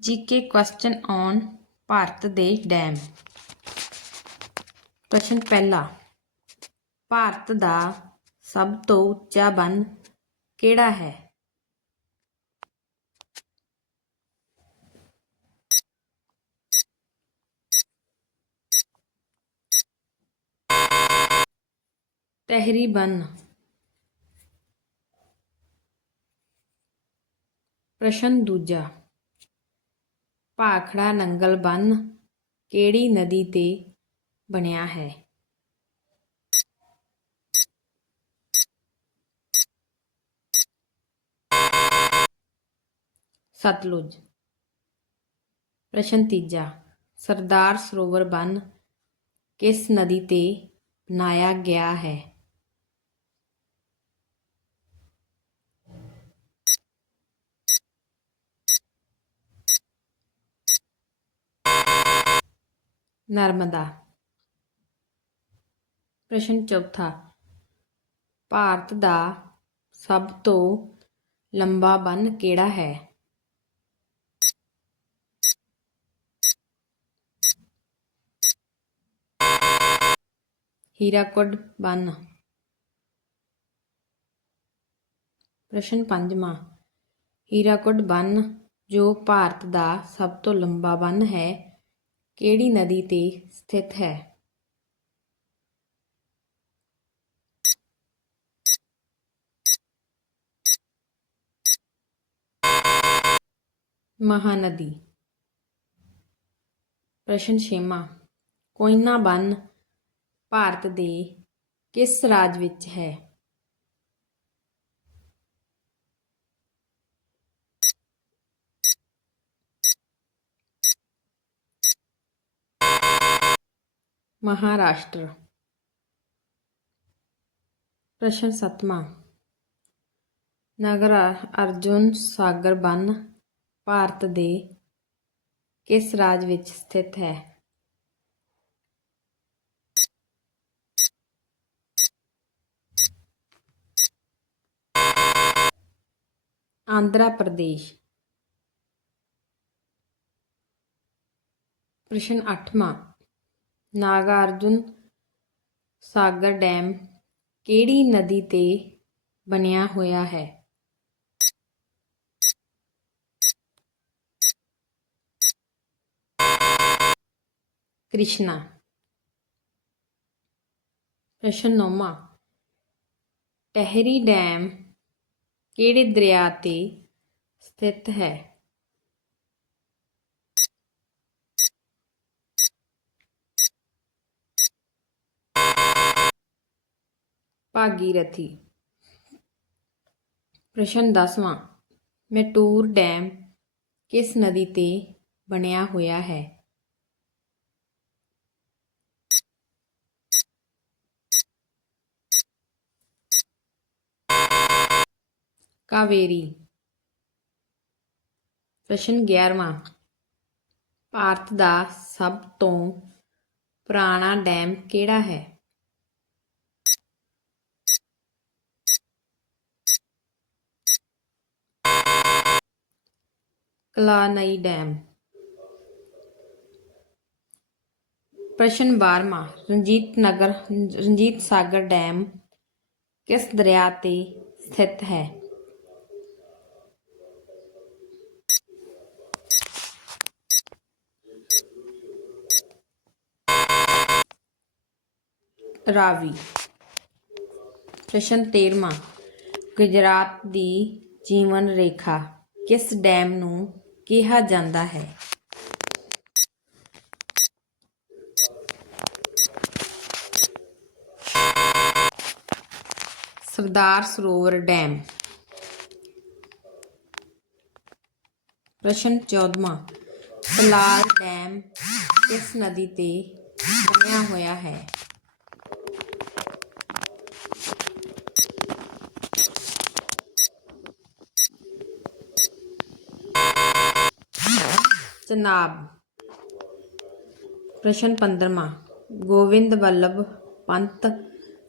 GK question on Bharat ਦੇ dam ਪ੍ਰਸ਼ਨ ਪਹਿਲਾ, ਭਾਰਤ ਦਾ ਸਭ ਤੋਂ ਉੱਚਾ ਬੰਨ ਕਿਹੜਾ ਹੈ? ਤਹਿਰੀ ਬੰਨ। ਪ੍ਰਸ਼ਨ ਦੂਜਾ ਭਾਖੜਾ ਨੰਗਲ ਬੰਨ ਕਿਹੜੀ ਨਦੀ ਤੇ ਬਣਿਆ ਹੈ ਸਤਲੁਜ ਪ੍ਰਸ਼ਨ ਤੀਜਾ ਸਰਦਾਰ ਸਰੋਵਰ ਬੰਨ ਕਿਸ ਨਦੀ ਤੇ ਬਣਾਇਆ ਗਿਆ ਹੈ ਨਰਮਦਾ ਪ੍ਰਸ਼ਨ ਚੌਥਾ ਭਾਰਤ ਦਾ ਸਭ ਤੋਂ ਲੰਬਾ ਬੰਨ ਕਿਹੜਾ ਹੈ ਹੀਰਾਕੁਡ ਬੰਨ ਪ੍ਰਸ਼ਨ ਪੰਜਵਾਂ ਹੀਰਾਕੁਡ ਬੰਨ ਜੋ ਭਾਰਤ ਦਾ ਸਭ ਤੋਂ ਲੰਬਾ ਬੰਨ ਹੈ ਕਿਹੜੀ ਨਦੀ ਤੇ ਸਥਿਤ ਹੈ ਮਹਾਨਦੀ ਪ੍ਰਸ਼ਨ ਛੇਵਾਂ ਕੋਇਨਾ ਬੰਨ ਭਾਰਤ ਦੇ ਕਿਸ ਰਾਜ ਵਿੱਚ ਹੈ ਮਹਾਰਾਸ਼ਟਰ ਪ੍ਰਸ਼ਨ ਸੱਤਵਾਂ ਨਗਰ ਅਰਜੁਨ ਸਾਗਰ ਬੰਨ ਭਾਰਤ ਦੇ ਕਿਸ ਰਾਜ ਵਿੱਚ ਸਥਿਤ ਹੈ ਆਂਧਰਾ ਪ੍ਰਦੇਸ਼ ਪ੍ਰਸ਼ਨ 8ਵਾਂ ਨਾਗਾਰਜੁਨ ਸਾਗਰ ਡੈਮ ਕਿਹੜੀ ਨਦੀ ਤੇ ਬਣਿਆ ਹੋਇਆ ਹੈ? ਕ੍ਰਿਸ਼ਨਾ। ਪ੍ਰਸ਼ਨ ਨੌਵਾਂ ਟਹਿਰੀ ਡੈਮ ਕਿਹੜੇ ਦਰਿਆ ਤੇ ਸਥਿਤ ਹੈ? ਭਾਗੀਰਥੀ ਪ੍ਰਸ਼ਨ 10ਵਾਂ ਮੈਟੂਰ ਡੈਮ ਕਿਸ ਨਦੀ ਤੇ ਬਣਿਆ ਹੋਇਆ ਹੈ? ਕਾਵੇਰੀ। ਪ੍ਰਸ਼ਨ 11ਵਾਂ ਭਾਰਤ ਦਾ ਸਭ ਤੋਂ ਪੁਰਾਣਾ ਡੈਮ ਕਿਹੜਾ ਹੈ? ਕਲਾਨਈ ਡੈਮ। ਪ੍ਰਸ਼ਨ 12ਵਾਂ ਰਣਜੀਤ ਨਗਰ, ਰਣਜੀਤ ਸਾਗਰ ਡੈਮ ਕਿਸ ਦਰਿਆ ਤੇ ਸਥਿਤ ਹੈ? ਰਾਵੀ। ਪ੍ਰਸ਼ਨ 13ਵਾਂ ਗੁਜਰਾਤ ਦੀ ਜੀਵਨ ਰੇਖਾ। ਕਿਸ ਡੈਮ ਨੂੰ ਕਿਹਾ ਜਾਂਦਾ ਹੈ? ਸਰਦਾਰ ਸਰੋਵਰ ਡੈਮ। ਪ੍ਰਸ਼ਨ 14ਵਾਂ ਪਲਾਲ ਡੈਮ ਕਿਸ ਨਦੀ ਤੇ ਬਣਿਆ ਹੋਇਆ ਹੈ? चनाब प्रश्न पंद्रमा। गोविंद वल्लभ पंत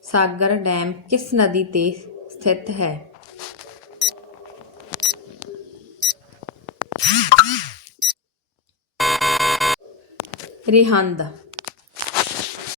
सागर डैम किस नदी ते स्थित है? रिहंद।